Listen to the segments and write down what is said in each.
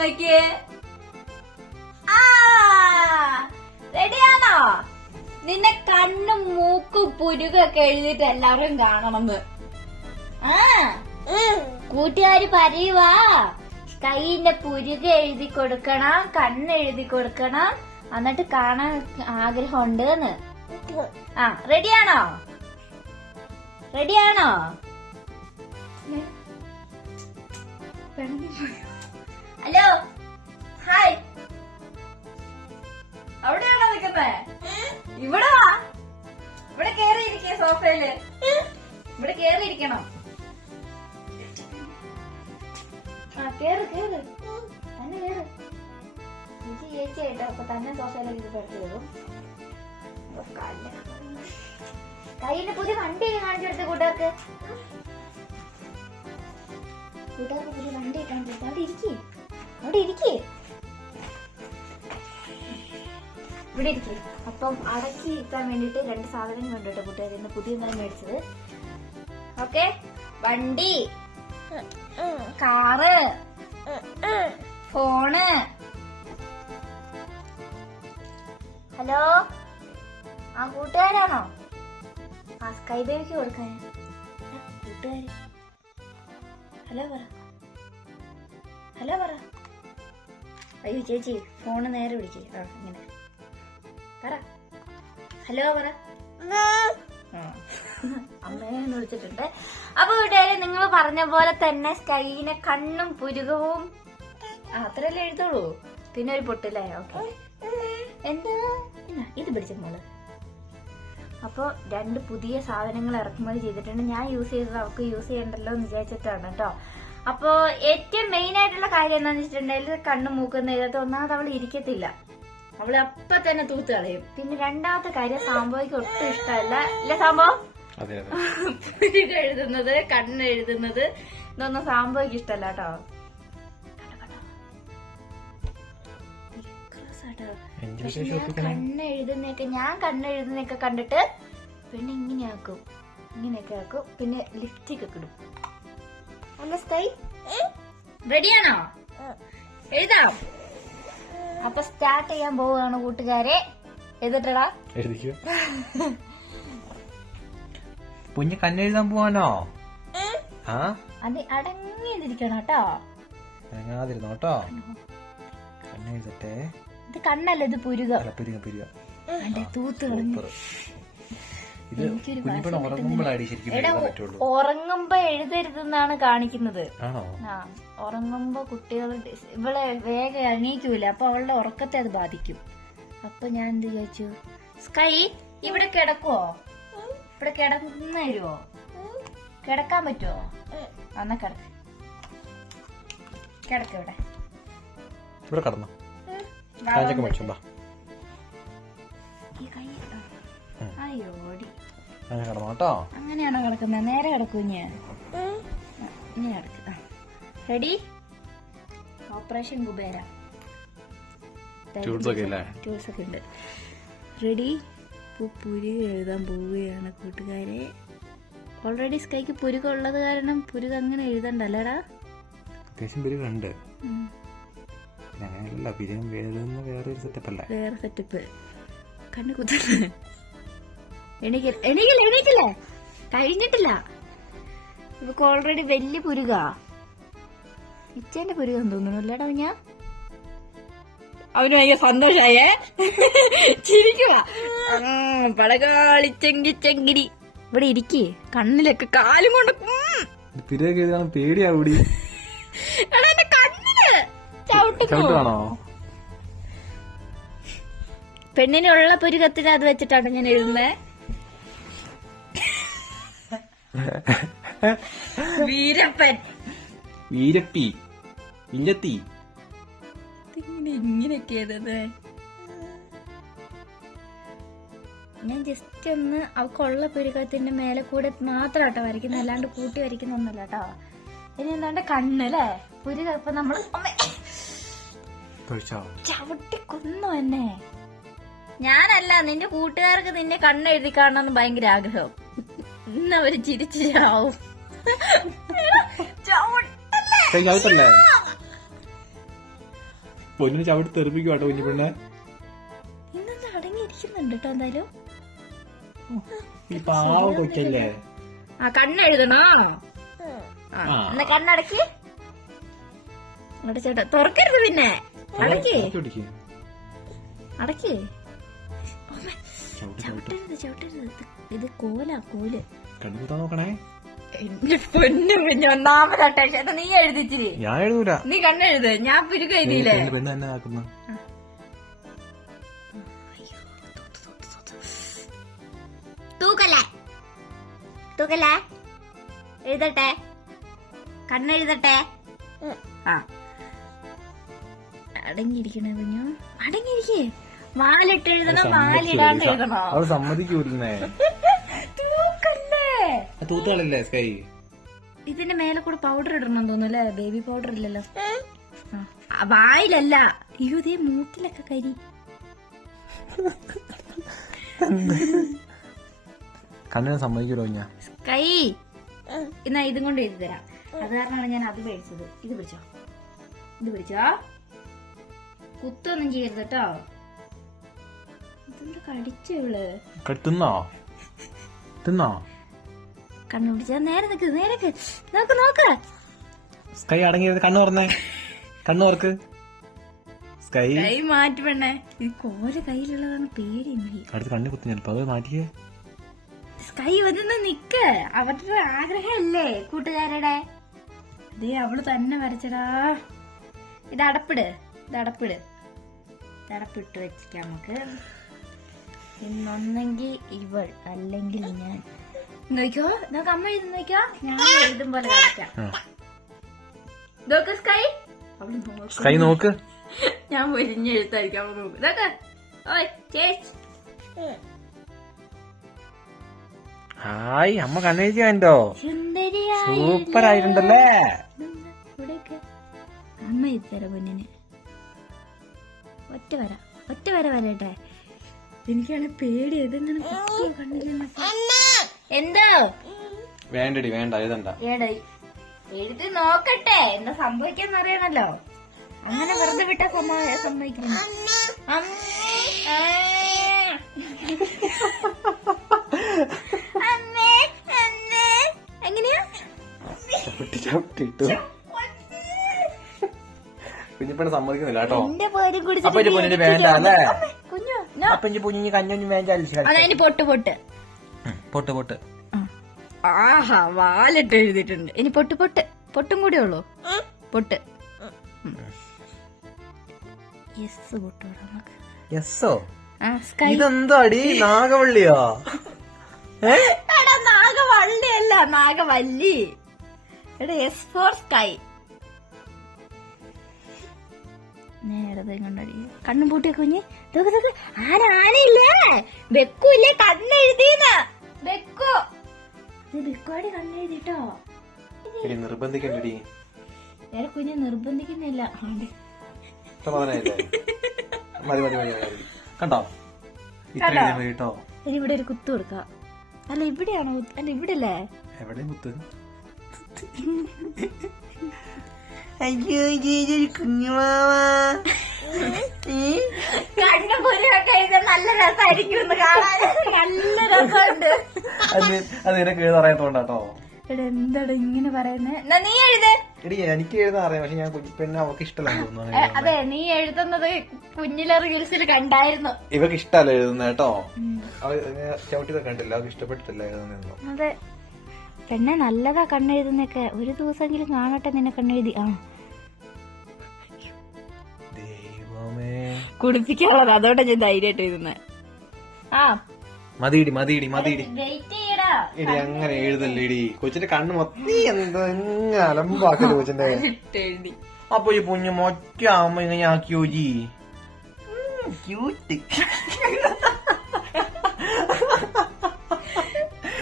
നോക്കിയേ. റെഡിയാണോ? നിന്നെ കണ്ണും മൂക്കും പുരുകൊക്കെ എഴുതിട്ട് എല്ലാവരും കാണണമെന്ന്. കൂട്ടുകാര് പറയുവാ, കൈയിന്റെ പുരുക എഴുതി കൊടുക്കണം, കണ്ണ് എഴുതി കൊടുക്കണം, എന്നിട്ട് കാണാൻ ആഗ്രഹമുണ്ട്. റെഡിയാണോ? റെഡിയാണോ? Hello, hi. അവിടെയാണോ നിൽക്കുന്നേ? ഇവിടെ വാ, ഇവിടെ കേറിയിരിക്കേ സോഫയില്. ഇവിടെ കേറിയിരിക്കണം. കേറ് കേറ്, തന്നെ കേറ്. ചേച്ചിയായിട്ടോ അപ്പൊ തന്നെ സോഫയിലേക്ക് ഇത് പെടുത്തു തരും. കയ്യിന്റെ പുതിയ വണ്ടിയൊക്കെ കാണിച്ചു കൊടുത്ത കൂട്ടുകാർക്ക്. കൂട്ടുകാർക്ക് പുതിയ വണ്ടിയൊക്കെ കാണിച്ചു കൊടുത്ത. അവിടെ ഇരിക്കേ, അവിടെ ഇരിക്കേ, ഇവിടെ ഇരിക്കേ. അപ്പം അടക്കി ഇരുത്താൻ വേണ്ടിട്ട് 2 സാധനങ്ങൾ കണ്ടോട്ടോ കൂട്ടുകാർ ഇന്ന് പുതിയ മേടിച്ചത്. ഓക്കെ, വണ്ടി, കാറ്, ഫോണ്. ഹലോ, ആ കൂട്ടുകാരാണോ? ആ സ്കൈബേബിക്ക് കൊടുക്കാൻ കൂട്ടുകാര്. ഹലോ പറ, ഹലോ പറ. അയ്യോ ചേച്ചി ഫോണ് നേരെ വിളിക്കേ. ഇങ്ങനെ പറ, ഹലോ പറ. അമ്മേന്ന് വിളിച്ചിട്ടുണ്ട്. അപ്പൊ കൂട്ടുകാരെ, നിങ്ങൾ പറഞ്ഞ പോലെ തന്നെ സ്കൈനെ കണ്ണും പുരുകവും അത്രല്ലേ എഴുതുള്ളൂ. പിന്നെ ഒരു പൊട്ടില്ലേ? ഓക്കെ, എന്താ ഇത് പിടിച്ച മോള്. അപ്പൊ 2 പുതിയ സാധനങ്ങൾ ഇറക്കുമതി ചെയ്തിട്ടുണ്ട്. ഞാൻ യൂസ് ചെയ്തത് അവർക്ക് യൂസ് ചെയ്യണ്ടല്ലോ എന്ന് വിചാരിച്ചിട്ടാണ് കേട്ടോ. അപ്പൊ ഏറ്റവും മെയിൻ ആയിട്ടുള്ള കാര്യം എന്താണെന്ന് വെച്ചിട്ടുണ്ടെങ്കിൽ കണ്ണും മൂക്കുന്ന എഴുതാത്ത ഒന്നാമത് അവൾ ഇരിക്കത്തില്ല, അവള് അപ്പൊ തന്നെ തൂത്ത് കളയും. പിന്നെ രണ്ടാമത്തെ കാര്യം സാമ്പോയ്ക്ക് ഒട്ടും ഇഷ്ടമല്ല. അല്ലെ സംഭവം? പുരുക എഴുതുന്നത്, കണ്ണ് എഴുതുന്നത് ഇതൊന്നും സാമ്പോയ്ക്ക് ഇഷ്ടമല്ല കേട്ടോ. ഞാൻ കണ്ണ് എഴുതുന്നൊക്കെ കണ്ടിട്ട് പിന്നെ ഇങ്ങനെയാക്കും, ഇങ്ങനെയൊക്കെ ആക്കും. പിന്നെ ലിപ്സ്റ്റിക് ഒക്കെ ഇടും. അല്ല സ്കൈ, റെഡിയാണോ? എഴുതാം. അപ്പൊ സ്റ്റാർട്ട് ചെയ്യാൻ പോവുകയാണ് കൂട്ടുകാരെ. എഴുതട്ടടാ, കുഞ്ഞ് കണ്ണെഴുതാൻ പോവാനോ? അത് അടങ്ങിയിരിക്കണം കേട്ടോ, അടങ്ങാതിരുന്നോട്ടോ. കണ്ണെഴുതട്ടെ. ഇത് കണ്ണല്ല, ഇത് പുരുക. തൂത്ത് ഉറങ്ങുമ്പോ എഴുതരുതെന്നാണ് കാണിക്കുന്നത്. ഉറങ്ങുമ്പോ കുട്ടികൾ ഇവളെ വേഗം ഇറങ്ങിക്കൂല, അപ്പൊ അവളുടെ ഉറക്കത്തെ അത് ബാധിക്കും. അപ്പൊ ഞാൻ എന്ത് ചോദിച്ചു, സ്കൈ ഇവിടെ കിടക്കുവോ? ഇവിടെ കിടന്ന് തരുവോ? കിടക്കാൻ പറ്റുവോ? എന്നാ കിടക്ക്, കിടക്ക്. ഇവിടെ കിടന്നോ? അയ്യോടി, അങ്ങനെയാണോ കിടക്കുന്നത്? നേരെ കിടക്കുഞ്ഞ്, ഇങ്ങനെ കിടക്ക്. റെഡി? ഓപ്പറേഷൻ കുബേര ടൂൾസ് ഒക്കെ ഉണ്ട്. റെഡി? പുരുക എഴുതാൻ പോവുകയാണ് കൂട്ടുകാരെ. ഓൾറെഡി സ്കൈക്ക് പുരുക ഉള്ളത് കാരണം പുരുക അങ്ങനെ എഴുതണ്ടല്ലടാ. അത്യാവശ്യം പുരുകുണ്ട്. വേറെ സെറ്റപ്പ്. കണ്ണു കുത്തല്ലേ? എണീക്കില്ലേ? കഴിഞ്ഞിട്ടില്ല. ഇവക്ക് ഓൾറെഡി വലിയ പുരുക. ഇച്ചേന്റെ പുരുകെന്ന് തോന്നുന്നു അല്ലേടാ. ഞാൻ അവന് ഭയങ്കര സന്തോഷായേ, ചിരിക്കുക. പടകാളിച്ചെങ്കിരി. ഇവിടെ ഇരിക്കേ, കണ്ണിലൊക്കെ കാലും കൊണ്ട് പേടിയാവൂടി. കണ്ണില് ചവിട്ടുന്നോ? പെണ്ണിനുള്ള പുരുകത്തിന് അത് വെച്ചിട്ടാണ് ഞാൻ എഴുതുന്നേ. വീരപ്പൻ, വീരപ്പി, വില്ലത്തി. ഇങ്ങനെയൊക്കെ എഴുതുന്നേ. ഞാൻ ജസ്റ്റ് ഒന്ന് അവക്കുള്ള പുരുകത്തിന്റെ മേലെ കൂടെ മാത്രം കേട്ടോ വരയ്ക്കുന്നത്, അല്ലാണ്ട് കൂട്ടി വരയ്ക്കുന്നൊന്നല്ല കേട്ടോ. ഇനി എന്താണ്ട് കണ്ണല്ലേ പുരുക. ഇപ്പൊ നമ്മള് ചവിട്ടി കൊന്നു എന്നെ. ഞാനല്ല, നിന്റെ കൂട്ടുകാർക്ക് നിന്നെ കണ്ണെഴുതി കാണണമെന്ന് ഭയങ്കര ആഗ്രഹം. ഇന്ന് അവര് ചിരിച്ചാവും. പൊന്നിന് ചവിട്ടി തെറിപ്പിക്കും കേട്ടോ കുഞ്ഞു പെണ്ണെ. ഇന്നൊന്ന് അടങ്ങിയിരിക്കുന്നുണ്ട് കേട്ടോ എന്തായാലും. ഈ പാവ കൊച്ചല്ലേ. ആ കണ്ണെഴുതണോ? എന്നാ കണ്ണടക്കി ചേട്ടാ തുറക്കരുത് പിന്നെ. അടക്കി അടക്കി. ചവിട്ടരുത് ചവിട്ടരുത്. ഇത് കോലാ കോല്. കണ്ണുകൂട്ടാ നോക്കണേ. എന്റെ പൊന്നു പിന്നെ ഒന്നാമതാട്ടെ ചേട്ടാ നീ എഴുതിച്ചില്ലേ? ഞാൻ എഴുതൂല. നീ കണ്ണെഴുത്. ഞാൻ പുരുക്ക് എഴുതിയില്ലേ? പെണ്ണ് തന്നെ ആക്കുന്ന. തൂക്കല്ലേ തൂക്കല്ലേ. എഴുതട്ടെ കണ്ണെഴുതട്ടെ. ആ അടങ്ങിയിരിക്കണേ കുഞ്ഞു അടങ്ങിയിരിക്കേ. വാലിട്ട് എഴുതണം വാലിടാണ്ട് എഴുതണോ? അത് സമ്മതിക്കൂല്ലേ. തൂത്തുകളല്ലേ സ്കൈ. ഇതിന്റെ മേലെ കൂടെ പൗഡർ ഇടണം തോന്നുന്നല്ലേ? ബേബി പൗഡർ ഇല്ലല്ലോ. വായിലല്ല. അയ്യോ ഇതേ മൂട്ടിലൊക്കെ കരി. കണ്ണിനെ സമ്മതിക്കൂലോ ഞാൻ. സ്കൈ എന്നാ ഇതും കൊണ്ട് എഴുതി തരാം. അത് കാരണമാണ് ഞാൻ അത് മേടിച്ചത്. ഇത് പിടിച്ചോ ഇത് പിടിച്ചോ. കുത്തൊന്നും ചെയ്യരുത് കേട്ടോ. ഇതെന്താ കടിച്ചുള്ളു. തിന്നോ തിന്നോ. കണ്ണു പിടിച്ചാ നേരെ നിക്ക് നേരെ നോക്ക് നോക്ക്. സ്കൈ അടങ്ങിയത്. കണ്ണു തുറന്നേ. കണ്ണു തുറക്ക് സ്കൈ. കൈ മാറ്റി പെണ്ണേ. ഇത് കോല കയ്യിലുള്ളതാണ് പേടി. അടുത്ത് കണ്ണു കുത്തി ചിലപ്പോ അത് മാറ്റിയേ. സ്കൈ വന്ന് നിക്ക്. അവരുടെ ആഗ്രഹമല്ലേ കൂട്ടുകാരുടെ. ദേ അവള് തന്നെ വരച്ചടാ. ഇത് അടപ്പിട് ഇത് അടപ്പിട്. അടപ്പിട്ട് വെച്ചിട്ട് നമുക്ക് ഇന്നൊന്നെങ്കിൽ ഇവൾ അല്ലെങ്കിൽ ഞാൻ. നോക്കോ നോക്ക് അമ്മ എഴുതി നോക്കോ. ഞാൻ എഴുതും പോലെ കളിക്കാം. നോക്ക് സ്കൈ. സ്കൈ നോക്ക്. ഞാൻ പൊരിഞ്ഞെഴുത്തായിരിക്കും. അവ നോക്ക് നോക്ക്. ഓയ് ചേച്ചി. ഹായ് അമ്മ കണ്ണെഴുതിയോ? സൂപ്പർ ആയിട്ടുണ്ടല്ലേ. അമ്മ എഴുതര പൊന്നിന്. ഒറ്റ വര വരട്ടെ. എനിക്കാണ് പേടി. ഇതെങ്ങനെ എന്തോ വേണ്ടടി വേണ്ട എഴുതണ്ട. എഴുതി നോക്കട്ടെ എന്താ സംഭവിക്കാന്ന് അറിയണല്ലോ. അങ്ങനെ വെറുതെ വിട്ടാ സംഭവിക്കുന്നു. എങ്ങനെയാ കുഞ്ഞിപ്പണ സമ്മതിക്കുന്നില്ല കേട്ടോ. എന്റെ പേരും കൂടി അപ്പൊ ഇനി പൊന്നിന് വേണ്ട അല്ലേ? കുഞ്ഞു അപ്പൊ ഇനി കുഞ്ഞിന് കഞ്ഞൊന്നും വേണ്ട. അതിന് പൊട്ട് പൊട്ട് പൊട്ട് പൊട്ട്. ആഹാ വാലിട്ട് എഴുതിയിട്ടുണ്ട്. ഇനി പൊട്ട് പൊട്ട് പൊട്ടും കൂടെ ഉള്ളൂ. പൊട്ട് യെസ് പൊട്ട് നമുക്ക്. യെസ്സോ? ഇതെന്തോ അടി നാഗവള്ളിയോ? എടാ നാഗവള്ളിയല്ല നാഗവല്ലി. എടാ എസ് ഫോർ സ്കൈ. നേരത്തെ കണ്ടടി. കണ്ണും പൂട്ടിയ കുഞ്ഞ്. ആനയില്ലേ ബെക്കൂല്ലേ കണ്ണെഴുതീന്ന്. ബെക്കു ബെക്കോടി കണ്ണെഴുതിട്ടോ. നിർബന്ധിക്കണ്ടടി. വേറെ കുഞ്ഞ് നിർബന്ധിക്കുന്നില്ല. കണ്ടോ കേട്ടോ. ഇനി ഇവിടെ ഒരു കുത്തു കൊടുക്കാം. അല്ല ഇവിടെയാണോ? അല്ല ഇവിടെ അല്ലേ? എവിടെ കുത്ത്? അയ്യോ കുഞ്ഞുമാവ. കണ്ണു പുല്ലൊക്കെ എഴുതാൻ നല്ല രസമായിരിക്കും കാണാൻ. നല്ല രസമുണ്ട്. അത് നിനക്ക് എഴുതാൻ അറിയാത്തോണ്ടാട്ടോ. എന്താണ് ഇങ്ങനെ പറയുന്നത്? നീ എഴുത്. എടി എനിക്ക് എഴുതാൻ അറിയാം. പക്ഷെ ഞാൻ കുഞ്ഞിപ്പെണ്ണെ അവർക്ക് ഇഷ്ടമല്ല തോന്നുന്നു. അതെ നീ എഴുതുന്നത് കുഞ്ഞിലെ റീൽസിൽ കണ്ടായിരുന്നു. ഇവക്ക് ഇഷ്ടമല്ല എഴുതുന്ന കേട്ടോ. ചവിട്ടിയത് കണ്ടില്ല. അവർക്ക് ഇഷ്ടപ്പെട്ടിട്ടില്ല എഴുതുന്ന. അതെ പെണ്ണെ നല്ലതാ കണ്ണെഴുതുന്നൊക്കെ. ഒരു ദിവസമെങ്കിലും കാണട്ടെ നിന്നെ കണ്ണെഴുതി. ആ കുടിപ്പിക്കാനുള്ളത്. അതോടെ ഞാൻ ധൈര്യമായിട്ട് എഴുതുന്നത്. ആ മതിയിടി മതിയിടി മതിയിടി. വെയിറ്റ് ചെയ്യടാ. ഇടി അങ്ങനെ എഴുതല്ലേടി. കൊച്ചിന്റെ കണ്ണ് മൊത്തം എന്താ അലമ്പാക്കല് കൊച്ചിന്റെ. എഴുതി. അപ്പൊ ഈ കുഞ്ഞു മൊറ്റ അമ്മ ഇങ്ങനെ ആക്കിയോ ജി. ക്യൂട്ട്.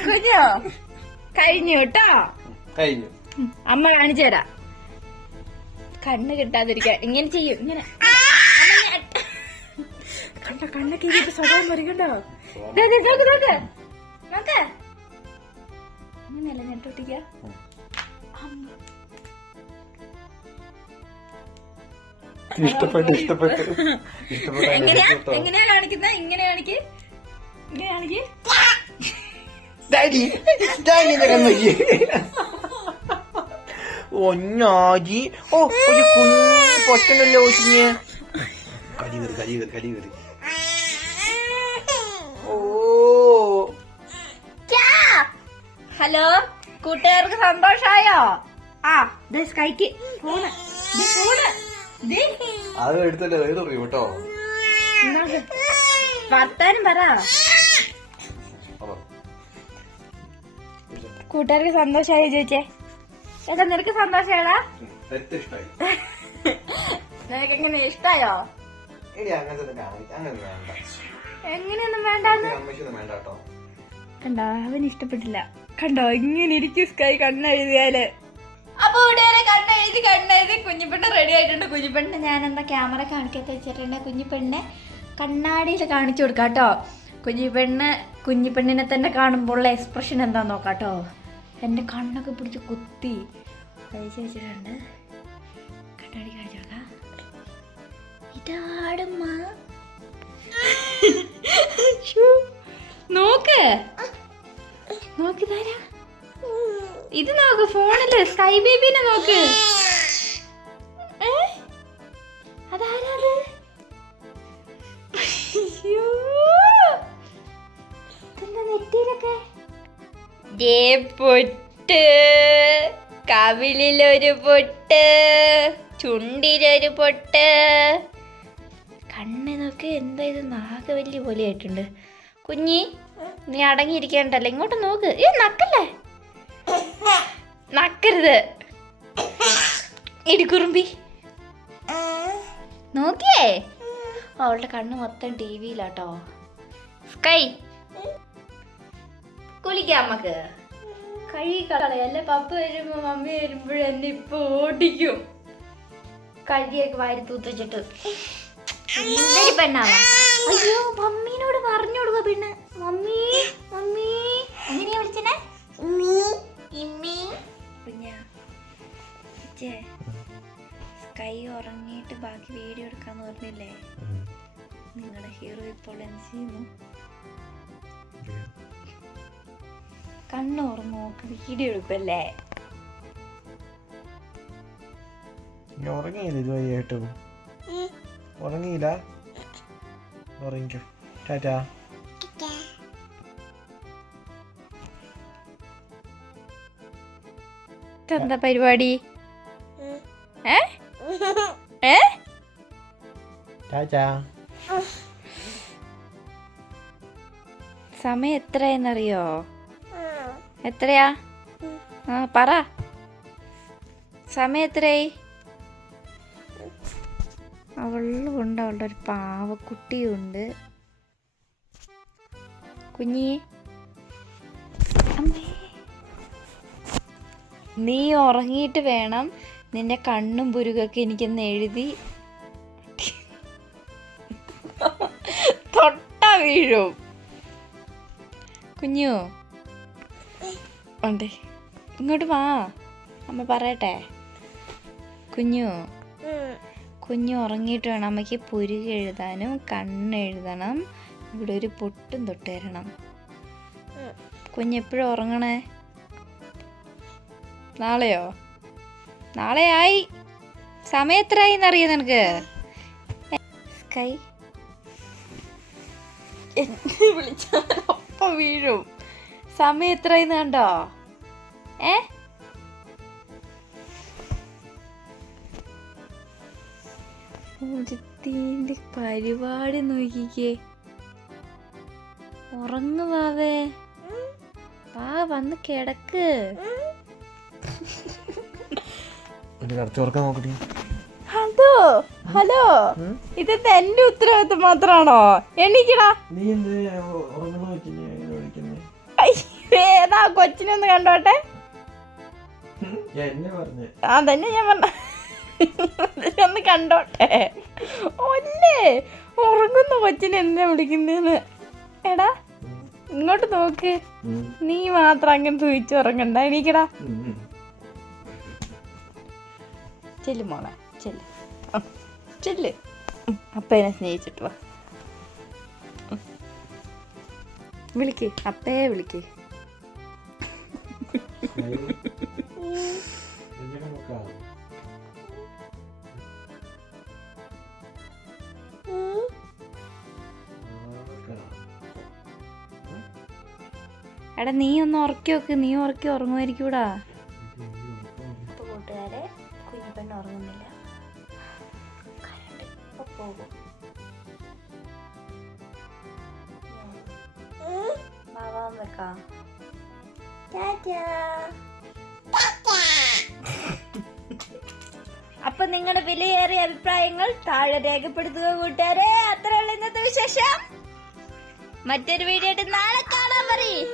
കുഞ്ഞോ കഴിഞ്ഞു കേട്ടോ. കഴിഞ്ഞു. അമ്മ കാണിച്ചു തരാം. കണ്ണ് കിട്ടാതിരിക്കാൻ ഇങ്ങനെ ചെയ്യും. ഇങ്ങനെ കണ്ട കണ്ണൊക്കെ ഇതിപ്പോ സ്വഭാവം മറികണ്ടോ. നോക്ക് നോക്ക് നോക്ക്. ഇങ്ങനെയല്ല ഞെട്ടൊട്ടിക്ക. ഇഷ്ടപ്പെട്ടു ഇഷ്ടപ്പെട്ടു ഇഷ്ടപ്പെട്ടു എങ്ങനെയാ കാണിക്കുന്നത്? ഇങ്ങനെ കാണിക്ക്, ഇങ്ങനെ കാണിക്ക്. ഡാഡി ഡാഡിന്റെ കണ്ണയ്യേ ഒന്നാജി. ഓ ഒരു കുഞ്ഞു പൊട്ടനല്ലോ കുഞ്ഞ്. കടി വരി. ഓ ഹലോ, കൂട്ടുകാർക്ക് സന്തോഷായോ? ആ സ്കൈക്ക് ഫോണ് അത് എടുത്തല്ലേ ഏത് അറിയൂ കേട്ടോ. വർത്താനം പറ. കൂട്ടുകാർക്ക് സന്തോഷായോ ചോദിച്ചേ? ഏതാ നിനക്ക് സന്തോഷായടാ? നിനക്ക് എങ്ങനെ ഇഷ്ടായോ? എങ്ങനെയൊന്നും വേണ്ടെന്ന് കണ്ടോ, അവന് ഇഷ്ടപ്പെട്ടില്ല. കണ്ടോ ഇങ്ങനെ ഇരിക്കും സ്കൈ കണ്ണെഴുതിയാല്. അപ്പൊ ഇവിടെ കണ്ണെഴുതി കുഞ്ഞിപ്പെണ്ണ് റെഡി ആയിട്ടുണ്ട്. കുഞ്ഞിപ്പെണ്ണ് ഞാൻ എന്താ ക്യാമറ കാണിക്കാത്ത വെച്ചിട്ടുണ്ട്. കുഞ്ഞിപ്പെണ്ണിനെ കണ്ണാടിയിൽ കാണിച്ചു കൊടുക്കാം കേട്ടോ. കുഞ്ഞിപ്പെണ്ണിനെ തന്നെ കാണുമ്പോഴുള്ള എക്സ്പ്രഷൻ എന്താന്ന് നോക്കാട്ടോ. എന്റെ കണ്ണൊക്കെ പിടിച്ച് കുത്തി അയച്ചു വെച്ചിട്ടുണ്ട്. കണ്ണാടി കാണിച്ചു കൊടുക്കാം. ഇതാടുമ്മ നോക്ക് നോക്കിതാരാ ഇത്? നോക്ക് ഫോണില് സ്കൈ ബേബിനെ നോക്ക്. അതാരാത്? നെറ്റിയിലൊക്കെ പൊട്ട്, കവിളിലൊരു പൊട്ട്, ചുണ്ടിലൊരു പൊട്ട്, കണ്ണ് നോക്ക്. എന്താ ഇത് നാഗവല്ലി പോലെ ആയിട്ടുണ്ട്. കുഞ്ഞി നീ അടങ്ങിയിരിക്കണ്ടല്ലോ, ഇങ്ങോട്ട് നോക്ക്. നക്കല്ലേ, നക്കരുത്. ഇടിക്കുറുമ്പി നോക്കിയേ. അവളുടെ കണ്ണ് മൊത്തം ടി വിയിലാട്ടോ. സ്കൈ കുളിക്കാം നമുക്ക്. കഴുകിക്കളയല്ലേ, പപ്പ വരുമ്പോ മമ്മി വരുമ്പോഴും എന്നെ ഇപ്പൊ ഓടിക്കും. കഴിയൊക്കെ വാരി തൂത്തിച്ചിട്ട് എന്തൊരു പെണ്ണാണ്. അയ്യോ മമ്മീനോട് പറഞ്ഞു കൊടുക്ക. പിന്നെ മമ്മി മമ്മി എങ്ങനെയാ വിളിച്ചേ? സ്കൈ ഉറങ്ങിയിട്ട് ബാക്കി വീഡിയോ എടുക്കാന്ന് പറഞ്ഞില്ലേ? നിങ്ങളുടെ ഹീറോ ഇപ്പോൾ എന്ത് ചെയ്യുന്നു? കണ്ണ് ഉറങ്ങി നോക്ക്, വീഡിയോ എടുക്കല്ലേ? ഉറങ്ങിയില്ല ഇതുവരെയായിട്ടും. ഉറങ്ങിയില്ല? ഉറങ്ങിക്കോ. ടാറ്റാ. എന്താ പരിപാടി? ടാറ്റാ. സമയം എത്രയെന്നറിയോ? എത്രയാ? പറ, സമയം എത്രയായി? അവളുണ്ട്, അവളുടെ ഒരു പാവക്കുട്ടിയുണ്ട്. കുഞ്ഞി അമ്മേ, നീ ഉറങ്ങിയിട്ട് വേണം നിന്റെ കണ്ണും പുരുകൊക്കെ എനിക്കൊന്ന് എഴുതി. തൊട്ട വീഴും. കുഞ്ഞു ഉണ്ടേ, ഇങ്ങോട്ട് വാ, അമ്മ പറയട്ടെ. കുഞ്ഞു ഉറങ്ങിയിട്ട് വേണം അമ്മയ്ക്ക് പുരുക എഴുതാനും കണ്ണെഴുതണം. ഇവിടെ ഒരു പൊട്ടും തൊട്ട് തരണം. കുഞ്ഞെപ്പോഴും ഉറങ്ങണേ? നാളെയോ? നാളെ ആയി. സമയം എത്രയായി എന്നറിയോ നിനക്ക്? സ്കൈ വിളിച്ചാൽ ഒപ്പം വീഴും. സമയം എത്രയെന്ന് കണ്ടോ? ഒരുത്തിന്റെ പരിപാടി നോക്കിക്കേ. ഉറങ്ങുവാവേ, വാ വന്ന് കിടക്ക്. ഹലോ ഹലോ, ഇതെന്താ എന്റെ ഉത്തരവാദിത്വം മാത്രാണോ? എണീക്കടാ. ഏതാ കൊച്ചിനൊന്ന് കണ്ടോട്ടെ. അതന്നെ ഞാൻ പറഞ്ഞ, ഒന്ന് കണ്ടോട്ടെ. ഒല്ലേ ഉറങ്ങുന്ന കൊച്ചിനെ എന്താ വിളിക്കുന്നേന്ന്? എടാ ഇങ്ങോട്ട് നോക്ക്. നീ മാത്രം അങ്ങനെ സൂചിച്ച് ഉറങ്ങണ്ട, എണീക്കടാ. ചെല്ലു മോളെ ചെല്ലു. ചെല്ല്. അപ്പേനെ സ്നേഹിച്ചിട്ട് വാ. വിളിക്ക്, അപ്പയെ വിളിക്ക്. എടാ നീ ഒന്ന് ഉറക്കി നോക്ക്, നീ ഉറക്കി ഉറങ്ങുമായിരിക്കൂടാ. കൂട്ടുകാരെ, കുഞ്ഞിപ്പെണ്ണ് ഉറങ്ങുന്നില്ല. പോകും. മാവാൻ വെക്കാം. അപ്പൊ നിങ്ങളുടെ വിലയേറിയ അഭിപ്രായങ്ങൾ താഴെ രേഖപ്പെടുത്തുക കൂട്ടുകാരെ. അത്രയുള്ള ഇന്നത്തെ വിശേഷം. മറ്റൊരു വീഡിയോ ആയിട്ട് നാളെ കാണാൻ പറയും.